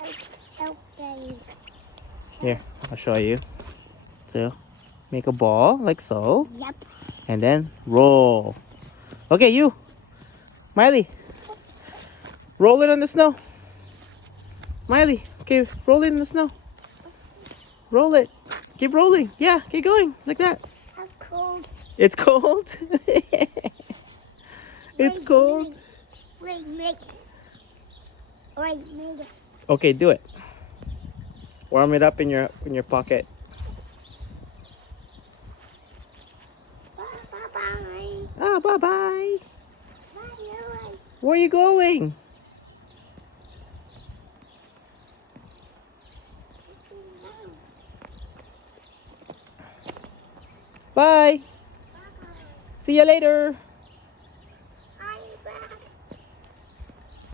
Okay. Here, I'll show you. So, make a ball like so. Yep. And then roll. Okay, you. Miley. Roll it on the snow. Miley. Okay, roll it in the snow. Roll it. Keep rolling. Yeah, keep going. Like that. I'm cold. It's cold. It's cold. Wait. Okay, do it. Warm it up in your pocket. Bye. Ah, bye-bye. Bye. Where are you going? Bye. See you later.